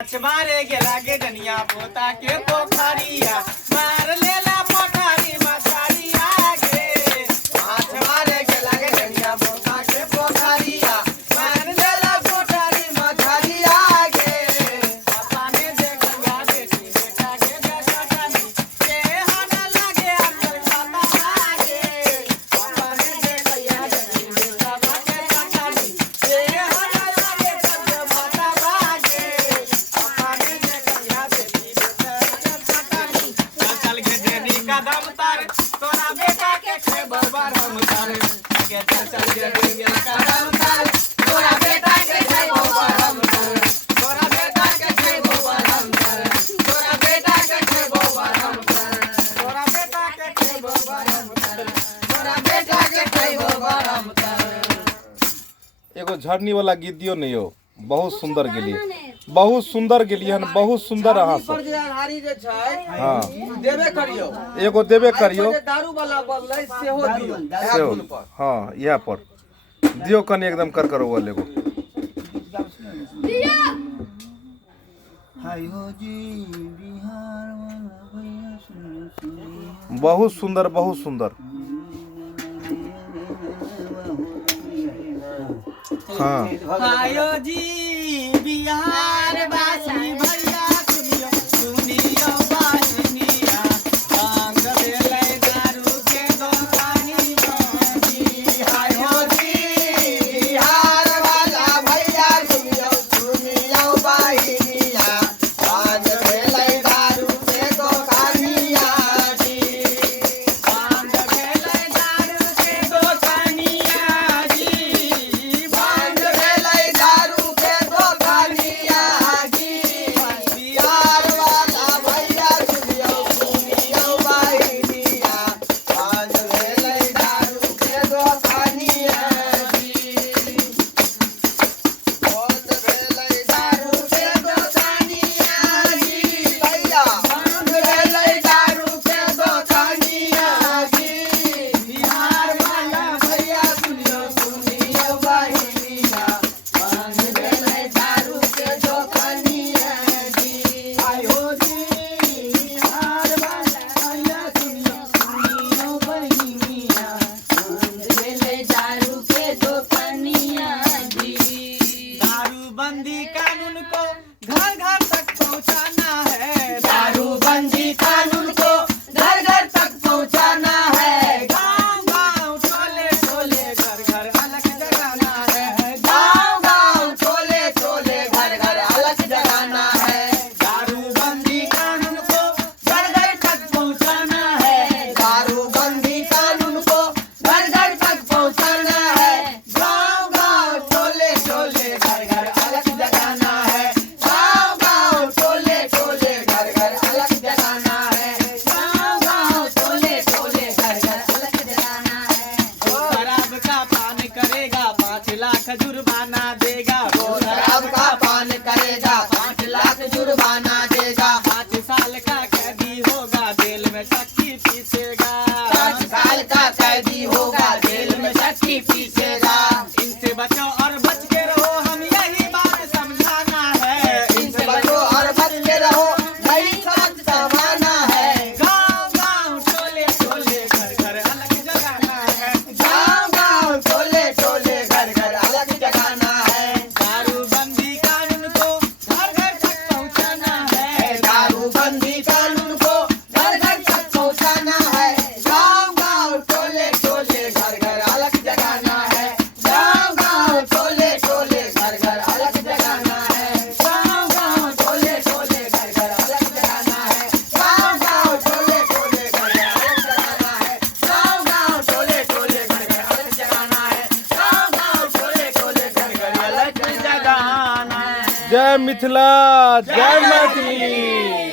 मारे गेला गे जनिया पोता के पोखरिया मार लेला पोखरी मछरिया गे माछ मारे गेला गे जनिया पोता के पोखरिया मार लेला पोखरी मछरिया गे अपने जे गंगा बेटी बेटा के बेटानी के हना लागे अंदर खाता लागे अपने जे गैया जनी बेटा के बेटानी के हना लागे सब माता बागे कदम तार तोरा बेटा के खेबर बरम तार आगे चल गे कदम तार तोरा बेटा के खेबर बरम तार तोरा बेटा के खेबर बरम तार तोरा बेटा के खेबर बरम तार तोरा बेटा के खेबर बरम तार तोरा बेटा के खेबर बरम तार। एगो झरनी वाला गीत दियो नहीं हो, बहुत सुंदर गेलिए, बहुत सुंदर गेलिए हन, बहुत सुंदर अहाँ सब। हाँ देबे करियो, एगो देबे करियो, दारू वाला बल्ले सेहो दियो, सेहो हाँ यहाँ पर दियो कनी एकदम कर करो वाले को। बहुत सुंदर, बहुत सुंदर। हाँ आयो जी बिहार वासी भैया सुनियो सुनियो बासनिया अंग देले दारू के दुकानी बाजी आयो जी बिहार वाला भैया सुनियो सुनियो बासनिया अंग देले दारू के दुकानिया जी अंग देले दारू के दुकानिया जी दारूबंदी कानून को घर घर तक पहुंचाना है, दारूबंदी कानून को घर घर तक पहुंचाना है, गांव गांव टोले टोले घर घर अलग जगाना है, गांव गांव टोले टोले घर घर अलग जगाना है, दारूबंदी कानून को घर घर तक पहुंचाना है, दारूबंदी कानून को घर घर तक पहुंचाना है, गांव गांव टोले टोले घर घर अलग जगाना है, गांव गांव टोले टोले घर घर अलग जगाना है, गांव गांव टोले टोले घर घर अलग जगाना है। शराब का पान करेगा 5 लाख जुर्माना देगा, वो शराब का पान करेगा 5 लाख जुर्माना देगा, 5 साल का कैदी होगा जेल में चक्की पीसेगा, 5 साल का कैदी होगा जेल में चक्की पीसेगा। इनसे बचो और बच के रहो, हम यही बात समझाना है, इनसे बचो और बच के रहो, नई सोच जमाना है, गांव गांव टोले टोले घर घर अलग जगाना है, गांव गांव टोले टोले घर घर अलग जगाना है, दारूबंदी कानून को घर घर तक पहुंचाना है, दारूबंदी कानून को घर घर तक पहुंचाना है, गांव गांव टोले टोले घर घर अलग जगाना है, गांव गांव टोले टोले घर घर अलग जगाना है, गांव गांव टोले टोले घर घर अलग जगाना है, गांव गांव टोले टोले घर घर अलग जगाना है, गांव गांव टोले टोले घर घर अलग जगाना है, गांव गांव टोले टोले घर घर अलग जगाना है। जय मिथिला, जय मैथिली।